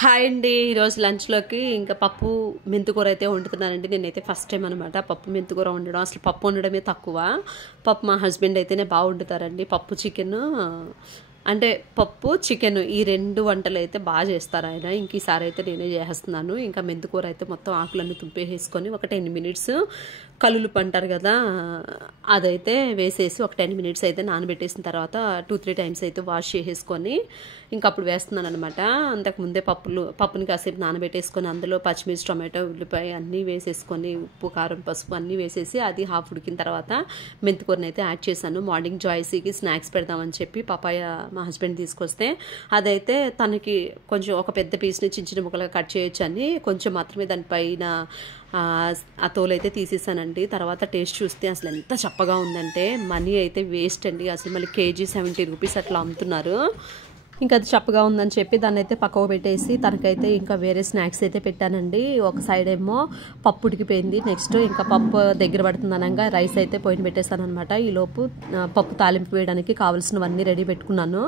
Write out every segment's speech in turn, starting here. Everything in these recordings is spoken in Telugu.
హాయ్ అండి. ఈరోజు లంచ్లోకి ఇంకా పప్పు మెంతికూర అయితే వండుతున్నానండి. నేనైతే ఫస్ట్ టైం అనమాట పప్పు మెంతికూర వండడం. అసలు పప్పు వండడమే తక్కువ. పప్పు మా హస్బెండ్ అయితేనే బాగా వండుతారండి. పప్పు చికెన్ అంటే పప్పు చికెన్ ఈ రెండు వంటలు అయితే బాగా చేస్తారు ఆయన. ఇంక ఈసారి అయితే నేనే చేస్తున్నాను. ఇంకా మెంతికూర అయితే మొత్తం ఆకులన్నీ తుంపేసేసుకొని ఒక 10 మినిట్స్ కలులుపు అంటారు కదా, అదైతే వేసేసి ఒక 10 మినిట్స్ అయితే నానబెట్టేసిన తర్వాత 2-3 టైమ్స్ అయితే వాష్ చేసేసుకొని ఇంకా అప్పుడు వేస్తున్నాను అనమాట. అంతకుముందే పప్పుని కాసేపు నానబెట్టేసుకొని అందులో పచ్చిమిర్చి, టొమాటో, ఉల్లిపాయ అన్నీ వేసేసుకొని ఉప్పు, కారం, పసుపు అన్నీ వేసేసి అది హాఫ్ ఉడికిన తర్వాత మెంతికూరని అయితే యాడ్ చేశాను. మార్నింగ్ జాయ్సీకి స్నాక్స్ పెడదామని చెప్పి పపాయ మా హస్బెండ్ తీసుకొస్తే అదైతే తనకి కొంచెం ఒక పెద్ద పీస్ని చిన్న చిన్న ముక్కలుగా కట్ చేయొచ్చు అని కొంచెం మాత్రమే దానిపైన ఆ తోలైతే తీసేసానండి. తర్వాత టేస్ట్ చూస్తే అసలు ఎంత చప్పగా ఉందంటే మనీ అయితే వేస్ట్ అండి. అసలు మళ్ళీ కేజీ 70 రూపీస్ అట్లా అమ్ముతున్నారు. ఇంకా అది చప్పగా ఉందని చెప్పి దాన్ని అయితే పక్కకు పెట్టేసి తనకైతే ఇంకా వేరే స్నాక్స్ అయితే పెట్టానండి. ఒక సైడ్ ఏమో పప్పు ఉడికిపోయింది, నెక్స్ట్ ఇంకా పప్పు దగ్గర పడుతుంది అనగా రైస్ అయితే పొయ్యిన పెట్టేస్తాను అనమాట. ఈలోపు పప్పు తాలింపు వేయడానికి కావాల్సినవన్నీ రెడీ పెట్టుకున్నాను.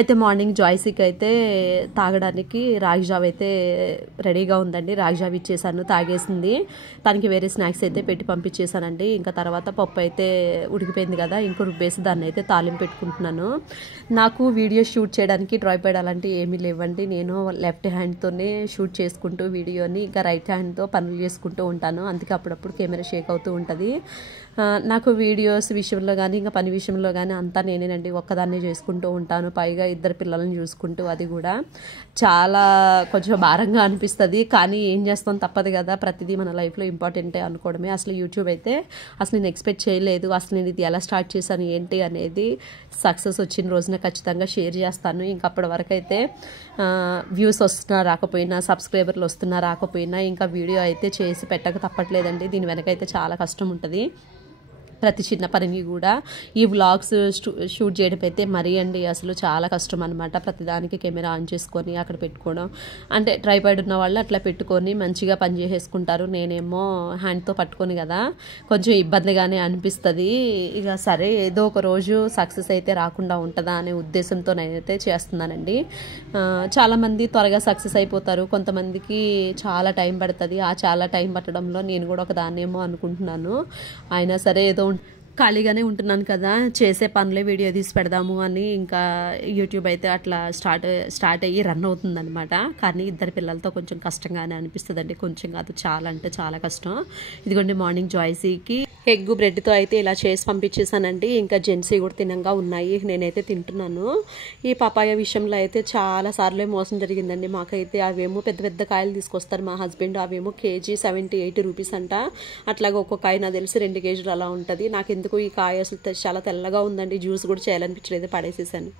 అయితే మార్నింగ్ జాయ్సీకి అయితే తాగడానికి రాగి జావ అయితే రెడీగా ఉందండి. రాగి జావ ఇచ్చేసాను, తాగేసింది. తనకి వేరే స్నాక్స్ అయితే పెట్టి పంపించేసానండి. ఇంకా తర్వాత పప్పు అయితే ఉడికిపోయింది కదా, ఇంకో రుబ్బేసి దాన్ని అయితే తాలింపు పెట్టుకుంటున్నాను. నాకు వీడియో షూట్ చేయడానికి ట్రైపాడ్ అలాంటివి ఏమీ లేవండి. నేను లెఫ్ట్ హ్యాండ్తోనే షూట్ చేసుకుంటూ వీడియోని ఇంకా రైట్ హ్యాండ్తో పనులు చేసుకుంటూ ఉంటాను. అందుకే అప్పుడప్పుడు కెమెరా షేక్ అవుతూ ఉంటుంది. నాకు వీడియోస్ విషయంలో కానీ ఇంకా పని విషయంలో కానీ అంతా నేనేనండి, ఒక్కదాన్నే చేసుకుంటూ ఉంటాను. పైగా 2 పిల్లల్ని చూసుకుంటూ అది కూడా చాలా కొంచెం భారంగా అనిపిస్తుంది. కానీ ఏం చేస్తాం, తప్పదు కదా, ప్రతిదీ మన లైఫ్లో ఇంపార్టెంటే అనుకోవడమే. అసలు యూట్యూబ్ అయితే అసలు నేను ఎక్స్పెక్ట్ చేయలేదు. అసలు నేను ఇది ఎలా స్టార్ట్ చేశాను ఏంటి అనేది సక్సెస్ వచ్చిన రోజున ఖచ్చితంగా షేర్ చేస్తాను. ఇంకా అప్పటి వరకు అయితే వ్యూస్ వస్తున్నా రాకపోయినా, సబ్స్క్రైబర్లు వస్తున్నా రాకపోయినా ఇంకా వీడియో అయితే చేసి పెట్టక తప్పట్లేదండి. దీని వెనకైతే చాలా కష్టం ఉంటుంది. ప్రతి చిన్న పనిని కూడా ఈ వ్లాగ్స్ షూట్ చేయడం అయితే మరీ అండి అసలు చాలా కష్టం అనమాట. ప్రతిదానికి కెమెరా ఆన్ చేసుకొని అక్కడ పెట్టుకోవడం, అంటే ట్రైపాడ్ ఉన్న వాళ్ళు అట్లా పెట్టుకొని మంచిగా పని చేసేసుకుంటారు. నేనేమో హ్యాండ్తో పట్టుకొని కదా కొంచెం ఇబ్బందిగానే అనిపిస్తుంది. ఇక సరే ఏదో ఒక రోజు సక్సెస్ అయితే రాకుండా ఉంటుందా అనే ఉద్దేశంతో నేనైతే చేస్తున్నానండి. చాలామంది త్వరగా సక్సెస్ అయిపోతారు, కొంతమందికి చాలా టైం పడుతుంది. ఆ చాలా టైం పట్టడంలో నేను కూడా ఒక దాన్నేమో అనుకుంటున్నాను. అయినా సరే ఏదో ఖాళీగానే ఉంటున్నాను కదా, చేసే పనులే వీడియో తీసి పెడదాము అని ఇంకా యూట్యూబ్ అయితే అట్లా స్టార్ట్ అయ్యి రన్ అవుతుందన్నమాట. కానీ 2 పిల్లలతో కొంచెం కష్టంగానే అనిపిస్తుందండి. కొంచెం కాదు, చాలా అంటే చాలా కష్టం. ఇదిగోండి మార్నింగ్ జాయ్సీకి ఎగ్ బ్రెడ్తో అయితే ఇలా చేసి పంపించేసానండి. ఇంకా జెన్సీ కూడా తినంగా ఉన్నాయి, నేనైతే తింటున్నాను. ఈ పపాయ విషయంలో అయితే చాలా సార్లే మోసం జరిగిందండి మాకైతే. అవేమో పెద్ద పెద్ద కాయలు తీసుకొస్తారు మా హస్బెండ్, అవేమో కేజీ 70-80 రూపీస్ అంట. అట్లాగే ఒక్కొక్క కాయ నాకు తెలిసి 2 కేజీలు అలా ఉంటుంది. నాకు ఎందుకు ఈ కాయ అసలు చాలా తెల్లగా ఉందండి, జ్యూస్ కూడా చేయాలనిపించలేదు, పడేసేసాను.